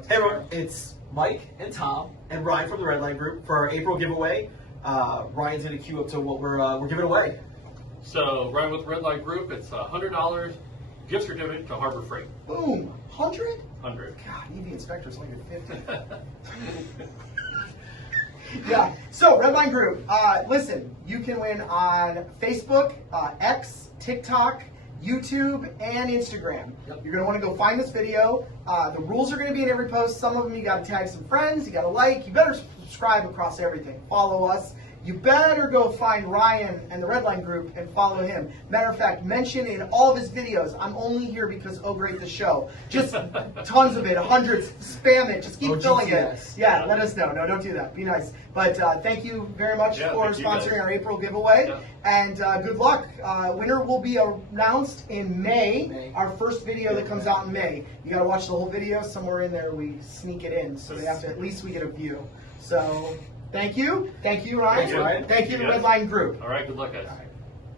like to Hey share? everyone, it's Mike and Tom and Ryan from the Redline Group for our April giveaway. Ryan's going to queue up to what we're giving away. So, right with Redline Group, it's $100 gift certificate to Harbor Freight. Boom, 100? 100. God, EV inspector's only at 50. Yeah, so Redline Group, listen, you can win on Facebook, X, TikTok, YouTube, and Instagram. Yep. You're going to want to go find this video. The rules are going to be in every post. Some of them you got to tag some friends, you got to like, you better subscribe across everything. Follow us. You better go find Ryan and the Redline Group and follow him. Matter of fact, mention in all of his videos, I'm only here because oh great the show. Just tons of it, hundreds, spam it, just keep filling GTS. it. Yeah, let us know. No, don't do that. Be nice. But thank you very much for thank you, guys. sponsoring our April giveaway. Yeah. And good luck. Winner will be announced in May. Our first video that comes out in May. You got to watch the whole video. Somewhere in there we sneak it in, so they have to at least we get a view. So thank you, Ryan. Thanks, Ryan. Thank you, Thank you, guys. Redline Group. All right, good luck, guys. All right.